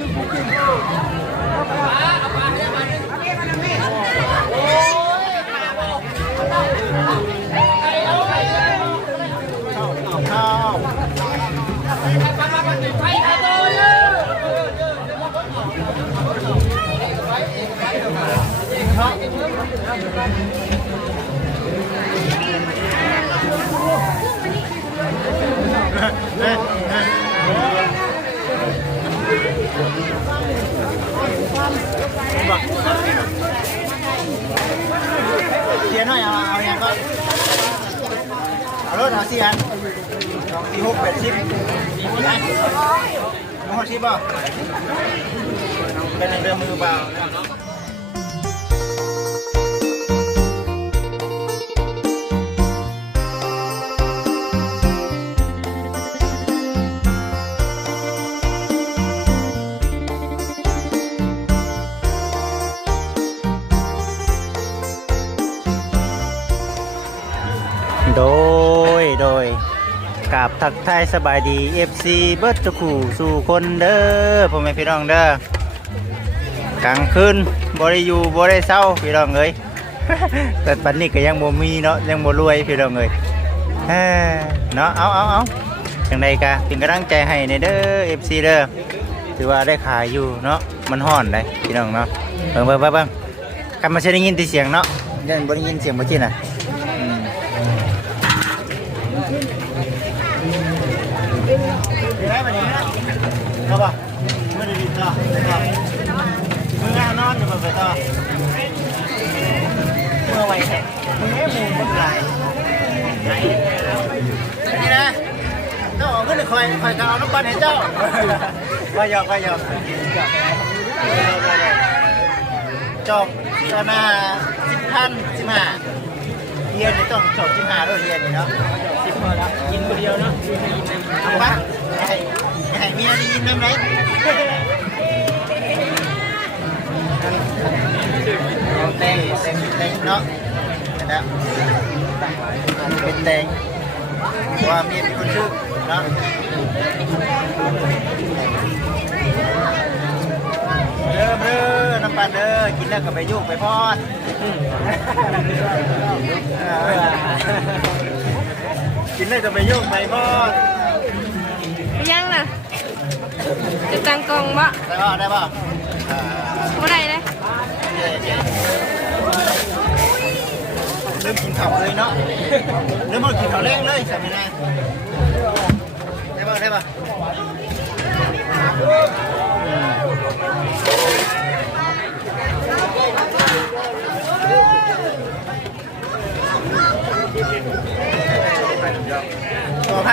เดี๋ยวหน่อยเอาอย่างก็เอารถเอา4 อันที่6 8 10น้องชิบป่ะเป็นเดิมมือเปล่าโดยกราบทักทายสบายดี FC เบิร์ตจะขู่สู่คนเด้อพ่อแม่พี่น้องเด้อกลางคืนบ่ได้อยู่บ่ได้เศร้าพี่น้องเอ้ย แต่ปัจจุบันก็ยังบ่มีเนาะยังบ่รวยพี่น้องเอ้ยเนาะเอาจังใดกะเป็นกำลังใจให้ในเด้อ FC เด้อถือว่าได้ขายอยู่เนาะมันฮ้อนได้พี่น้องเนาะเบิ่งกำมาได้ยินแต่เสียงเนาะยังบ่ได้ยินเสียงบ่จิน่ะได้มาเนี่ยครับป่ะไม่ได้ดีต่อมึงงานนอนอยู่แบบต่อเมื่อไหร่มึงให้มูมึงไรนี่นะเจ้าออกขึ้นคอยกาวน้ำปันให้เจ้าว่าหยอกจบตอนหน้า10,000 15เฮียนี่ต้องจบ15ด้วยเฮียนี่เนาะ10 พอแล้วกินคนเดียวเนาะเอาปะให้เมียได้ยินได้ไหมแตงเนาะนะเป็นแตงว่าเมียเป็นคนชื่อเนาะเด้อน้ำปลาเด้อกินแล้วก็ไปยุกไปพอดกินแล้วก็ไปยุกไปพอดยังน่ะจะตังกองบ่ได้ป่ะบ่ได้เลยเริ่มกินข้าวเลยเนาะเริ่มมากินข้าวเร่งเลยใช่ไหมนะได้ป่ะต่อไป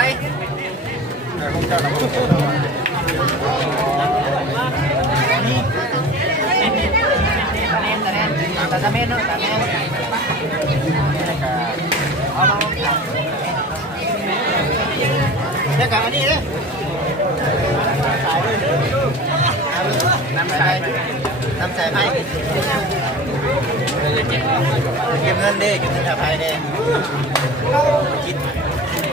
นี่ตาเมนเนาะตาเมนเอาลองเดี๋ยวกับอันนี้เลยน้ำใส่ไพ่เก็บเงินดิเก็บเงินกับไพ่ดิคิด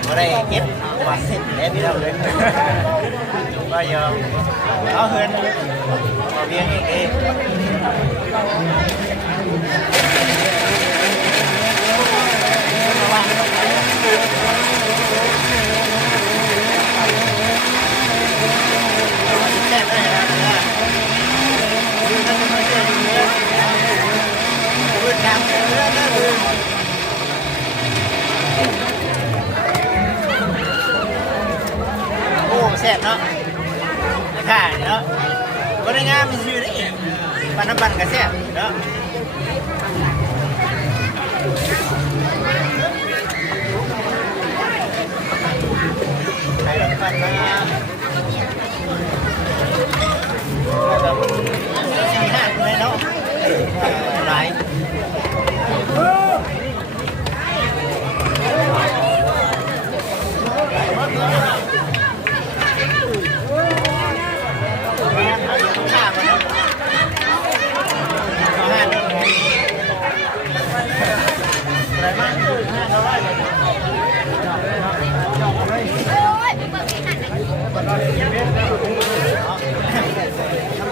อะไรเก็บว่าเสร็จแล้วพี่เราเลยก็ยอมเอาเงินเอาเบี้ยเองแซ่บเนาะค่ะเนาะก็ได้งามมีชื่อได้อีกปันน้ำปันก็แซ่บเนาะใครน้ำปันมา4-5 คนเลยเนาะหลาย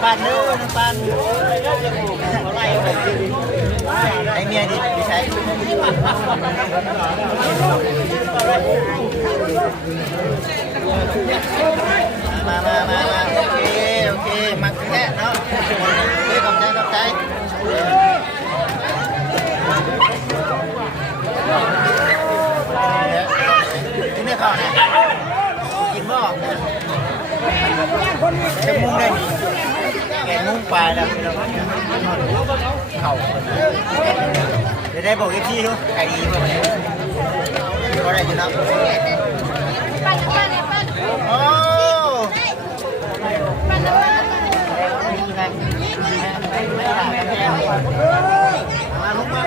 ปันเด้อน้ำปันไอเมียดิใช้มาโอเคมักแค่เนาะขอบใจกินได้ข้าวนะกินบ่จะมุ่งได้แกมุ่งปลายแล้วเข่าเดี๋ยวได้บอกเอฟซีดูไก่ดีป่ะวันนี้ก็ได้จะนับโอ้มาลุกมา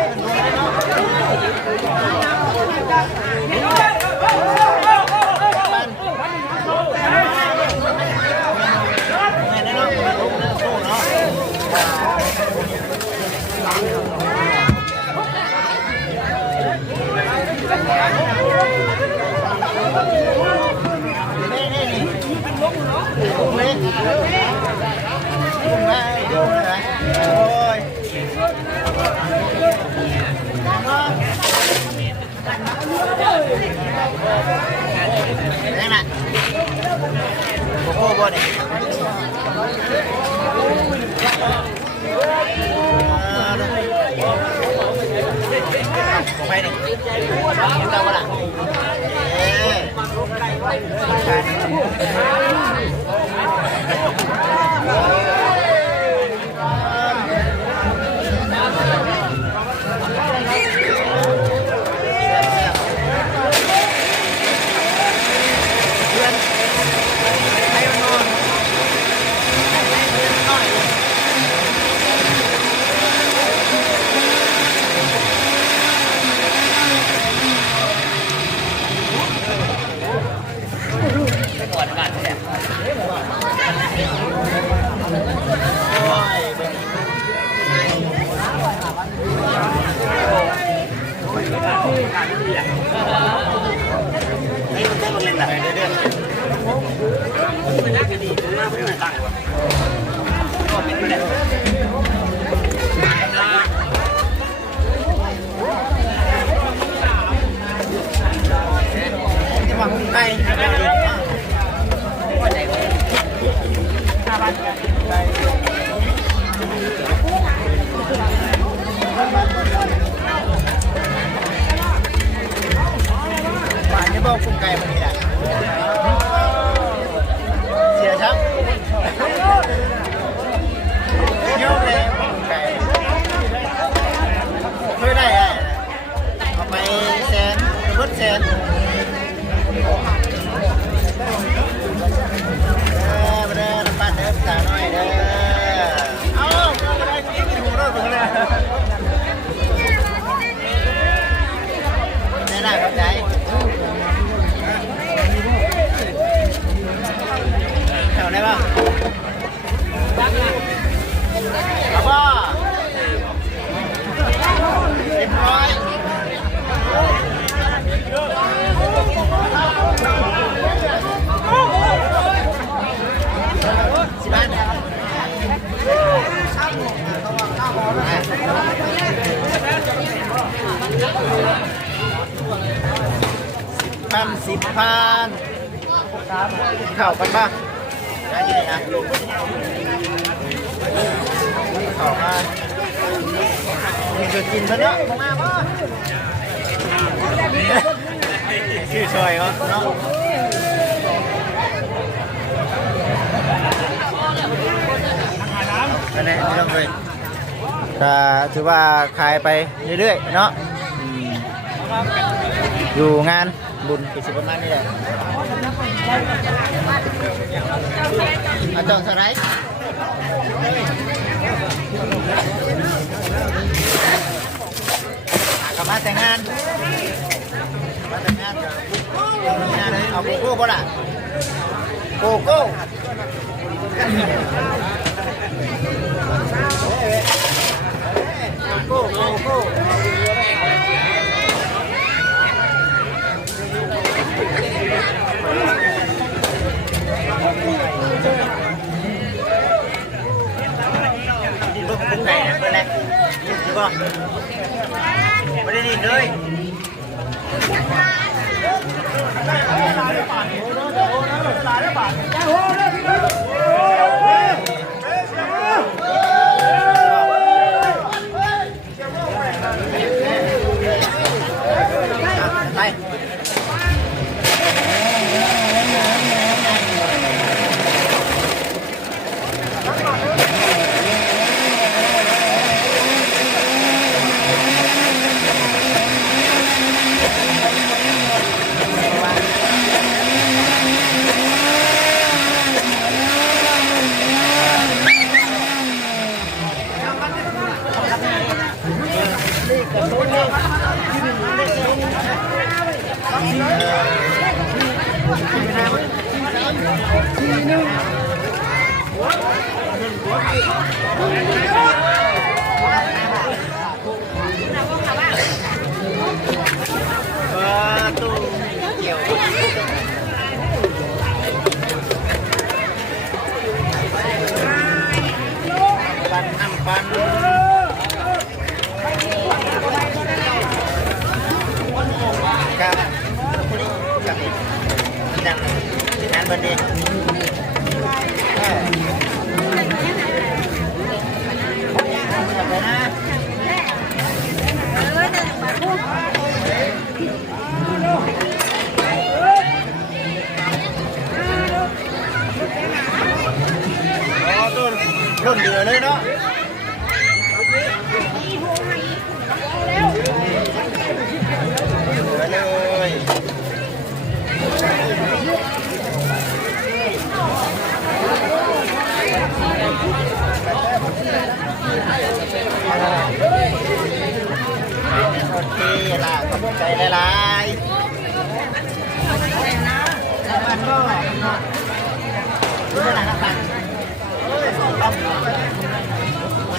นี่นะโอ้โหบ่เนี่ยไปดิเจ้าบ่ล่ะบอกคุณไก่มันนี่แหละเสียชักโยกเลยคุณไก่ช่วยได้ไงเอาไปแสนรถแสนมาเด้อน้ำปั้นเด้อสาวน้อยเด้อเอาไม่ได้กินหูรถไปเลยได้ครับใจแถวไหนบ้างครับพ่อเรียบร้อยสิบ้าน10,000ข่าวกันบ้างได้ยินนะข่าวมามีเกิดกินซะเนาะมาบ้าชื่อชอยเขาเนาะนั่นแหละไม่ต้องเลยแต่ถือว่าขายไปเรื่อยๆเนาะอยู่งานบุญกิจประมาณนี้แหละอาจารย์สไลด์กลับมาแต่งงานเลยเอาโกโก้ป่ะล่ะโกโก้โกโก้ บ่ไม่ได้ดินเลยไปตู้เกี่ยวปันน้ำปันครับดังนั้นบันดีรุ่นเดือเลยเนาะเลยโอเคล่ะขอบใจหลายๆมันก็รู้อะไรนะครับ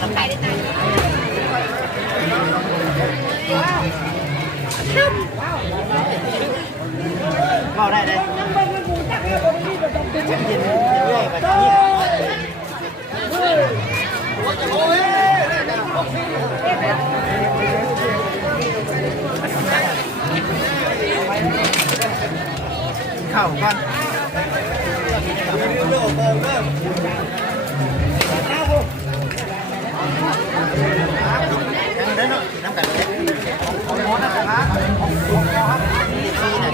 มันไปได้ก็ได้เลยเย็นเรื่อยๆแบบนี้เข้าก่อนได้เนาะน้ำกันเลยของหมอนะครับของหมอครับดีๆหน่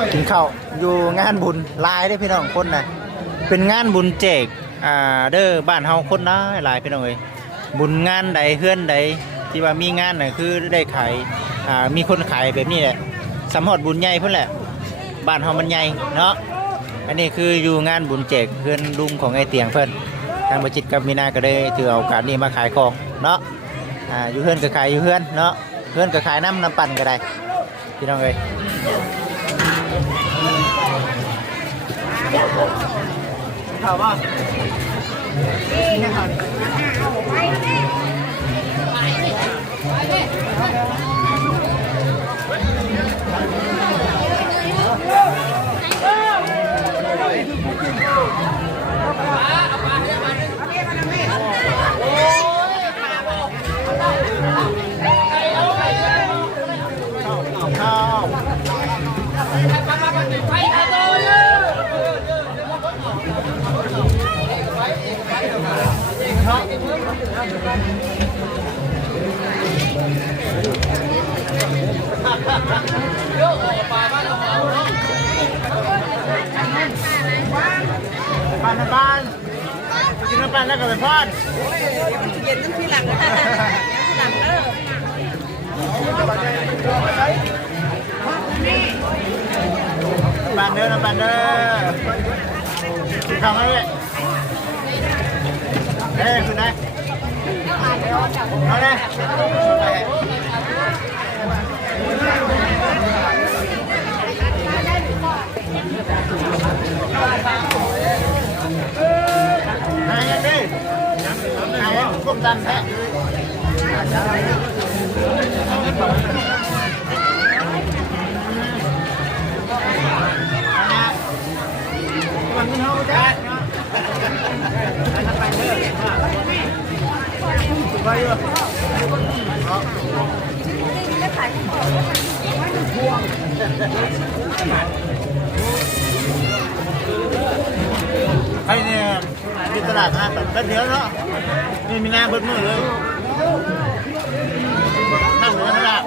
อยกินข้าวอยู่งานบุญลายได้พี่น้องคนนะเป็นงานบุญแจกเด้อบ้านเฮาคนนะหลายพี่น้องเอ้ยบุญงานใดเฮือนใดที่ว่ามีงานน่ะคือได้ขายมีคนขายแบบนี้แหละสำหรับบุญใหญ่เพิ่นแหละบ้านเฮามันใหญ่เนาะอันนี้คืออยู่งานบุญแจกเพื่อนลุงของไอ้เตียงเพิ่นทางบัจิตกับมีนาก็ได้ถือเอาโอกาสนี้มาขายของเนาะอยู่เฮือนก็ขายอยู่เฮือนเนาะเฮือนก็ขายน้ำปั่นก็ได้พี่น้องเอ้ยข่าวว่าปั่นกินน้ำปั่นแล้วก็ไปพอดเย็นน้ำที่หลังหลังปั่นเด้อน้ำปั่นเด้อกินข้าวไหมเอ้ยคุณนายเอาเลยนายยังดินายยังก้มดันแท้ ไอ้เนี่ยมีตลาดนะแบบเดียวเนาะนี่มีงานเบิดมือเลยนั่งอยู่ในตลาด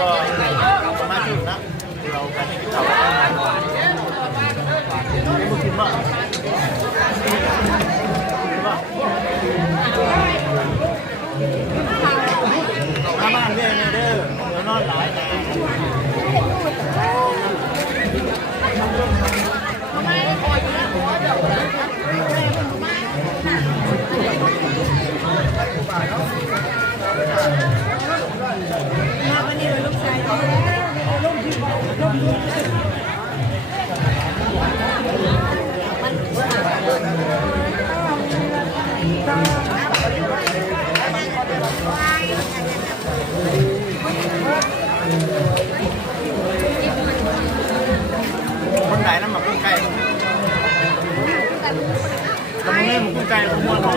ก็ประมาณนี้นะเราไปที่เขาไม่กินว่าถ้าบ้านเรียนเด้อเดี๋ยวนอนหลายนะคนไหนน้ำหมักกุ้งไก่ตรงนี้หมูกุ้งไก่ขโมยของ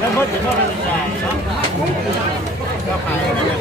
แล้วมันจะทอดอะไรเนาะก็ขายกันเลย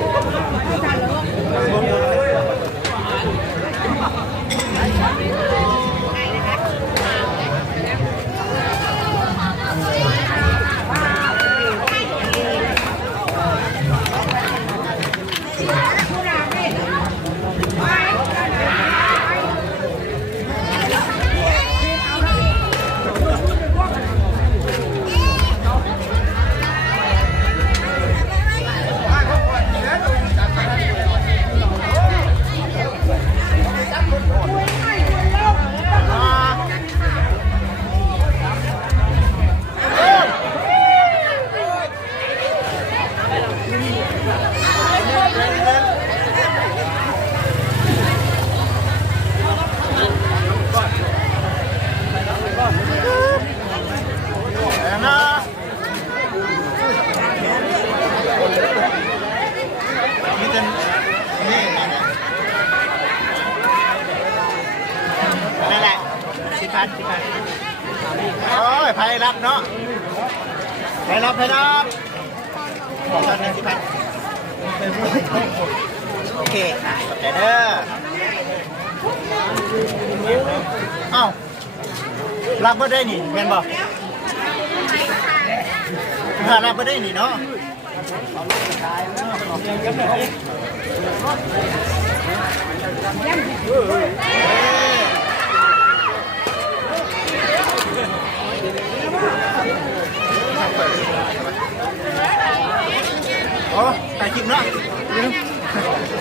นั่นแหละ10,000โอ้ยไพ่รับเนาะไพ่รับบอกตอนนี้10,000โอเคขอบใจเด้อเอ้ารับไม่ได้นี่เป็นบอกรับไม่ได้นี่เนาะโอ้ถ่ายคลิปเนาะ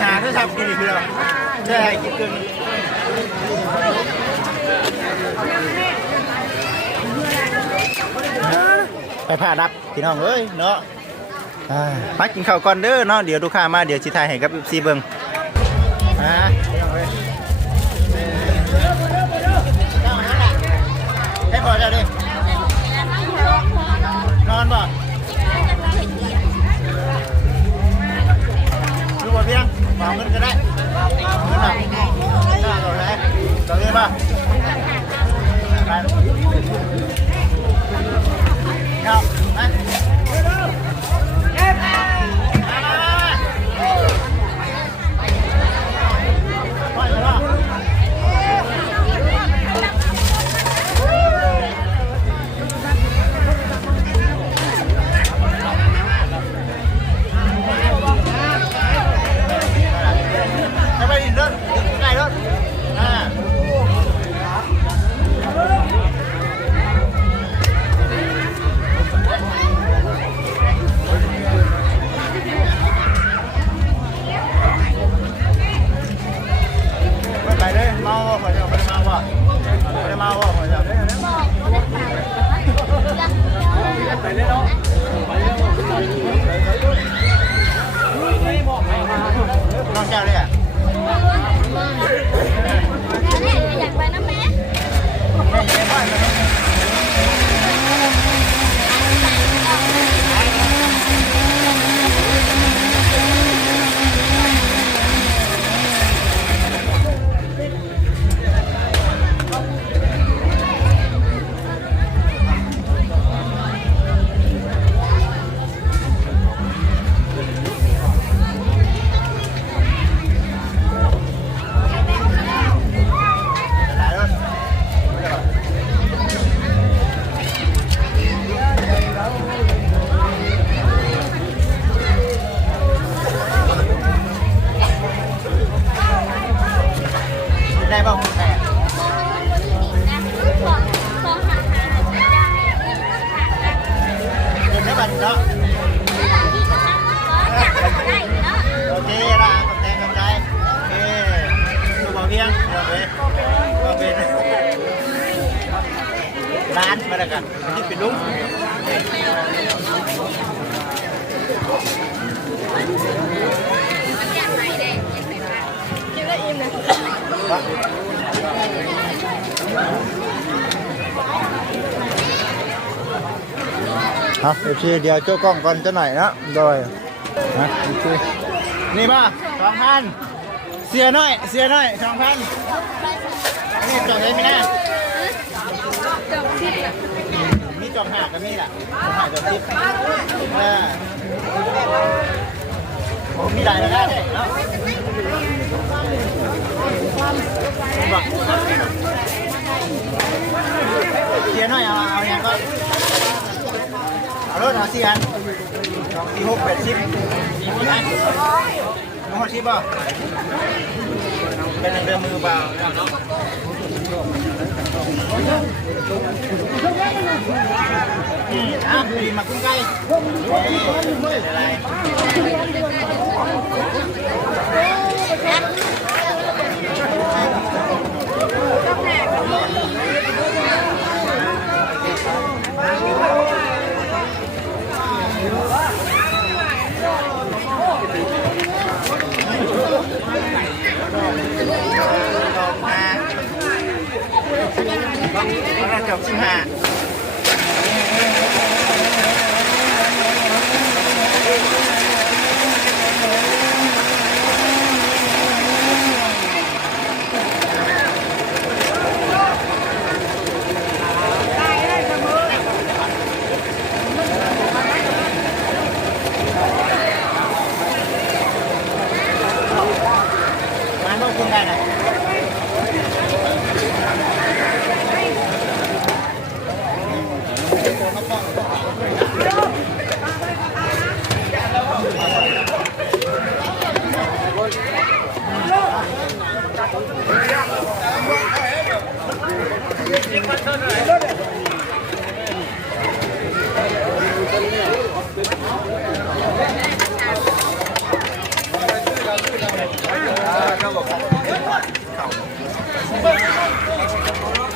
หาโทรศัพท์กินอีกแล้วใช่ถ่ายคลิปเกินไปผ่ารับพี่น้องเอ้ยเนาะมากินข้าวก่อนเด้อเนาะเดี๋ยวลูกค้ามาเดี๋ยวสิถ่ายให้กับซีเบิงให้พอจะดินอนบ่ดูบ่เพียงวางเงินก็ได้เงินหนักต่อไหนต่อเงินป่ะครับไปไปดิรถไก่รถ ำเจ้าเลยอ่ะ อยากไปน้ำแม่ ได้ป่าวแต่เดินได้บันเนาะโอเคละขอบใจขอบใจโอเคดูบ่เพียงเดี๋ยวเลยก็เป็นร้านมาแล้วกันที่เป็นลุงกินได้อิ่มเลย เอาโอเคเดี๋ยวโจ้กล้องก่อนจะหน่อยนะโดยนะโอเคนี่ป่ะ2,000เสียหน่อย2,000นี่จบเลยไหมนะ จบชิดอ่ะ มีจบหักกันนี่แหละจบหักจบทิพย์มีหลายราคาเลยเนาะบอกเสียหน่อยเอาอย่างก็เอารถเอา4 อันที่6 8 10มีไหมน้องชิบป่ะเป็นเรือมือเปล่าดีมากุ้งไก่อะไรจบ15มาโน่กุ้งได้นะ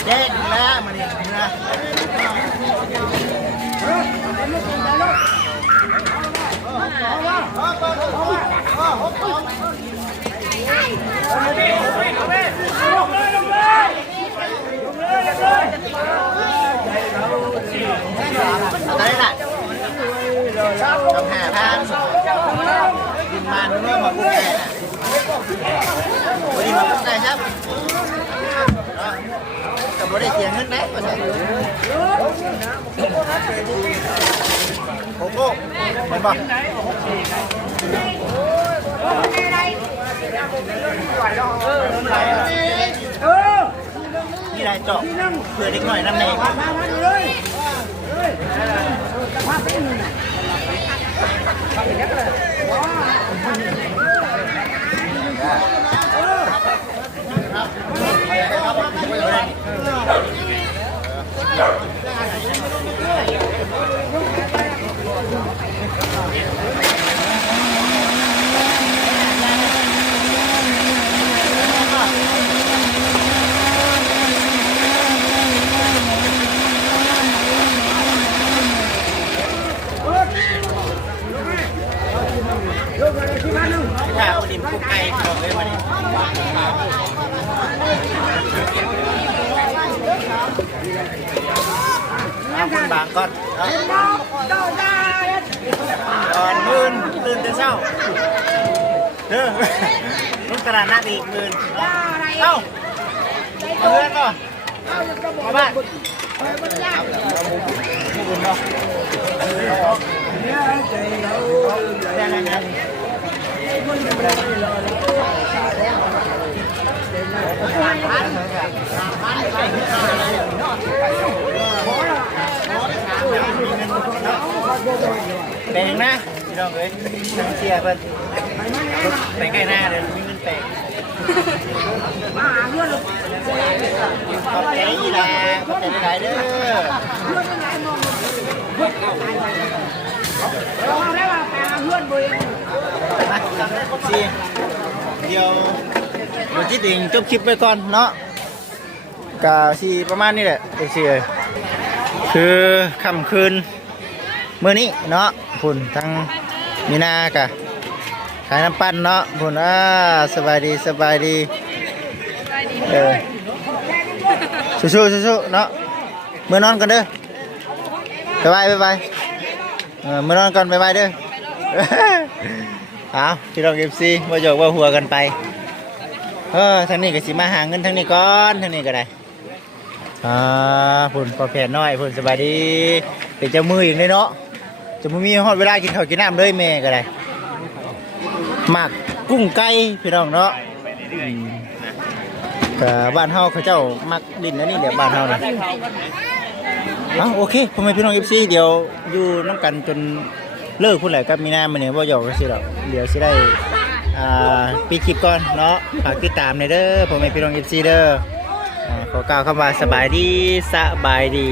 เด็ดแล้วมันนี่นะอะไรล่ะต้อง5,000กินมันเมื่อมากุ้งแก่วันนี้มากุ้งแก่ครับแต่บ่ได้เสียเงินนะภาษาโอ้โหมันบอกนี่ได้เจาะเพื่อเด็กหน่อยน้ำแดง ถ้าเอาดินกุ๊กไก่บอกเลยมาดิเอาคนบางก่อนก่อนมื่นตื่นแต่เช้าเด้อลูกตลาดนัดอีกมื่นเอ้าเพื่อนป่ะมาบ้านบุญเนาะแปลงนะพี่น้องเอ้ยน้ำเชียร์เพิ่นแปลงใกล้หน้าเลยมีเงินแปลงขอบใจอีหลาขอบใจหลายเด้อสิเดี๋ยววันที่ติงจบคลิปไปก่อนเนาะกะสิประมาณนี้แหละเอ็กซี่เลยคือค่ำคืนมื้อนี้เนาะพุ่นทั้งมีนากะขายน้ำปั้นเนาะพุ่นสบายดีสบายดีสู้ๆเนาะมื้อนอนกันเด้อบ๊ายบายมื้อนอนก่อนบ๊ายบายเด้อเอาพี่น้อง FC บ่หยอกบ่หัวกันไปทางนี้ก็สิมาหาเงินทางนี้ก่อนทางนี้ก็ได้พุ่นพอแผนน้อยพุ่นสบายดีเป็นเจ้ามืออีกเลยเนาะจะไม่มีฮอดเวลากินข้าวกินน้ำเลยแม่ก็ได้หมักกุ้งไก่พี่น้องเนาะบ้านเฮาเขาเจ้ามักดินนะนี่เดี๋ยวบ้านเฮานะโอเคพ่อแม่พี่น้อง FC เดี๋ยวอยู่น้ำกันจนเลิกพูดแหละกับมีนามันเนี่ยว่าหยอกกันสิหรอกเดี๋ยวสิได้ปิดคลิปก่อนเนาะฝากติดตามในเด้อพ่อแม่พี่น้อง FC เด้อขอกล่าวคำว่าสบายดี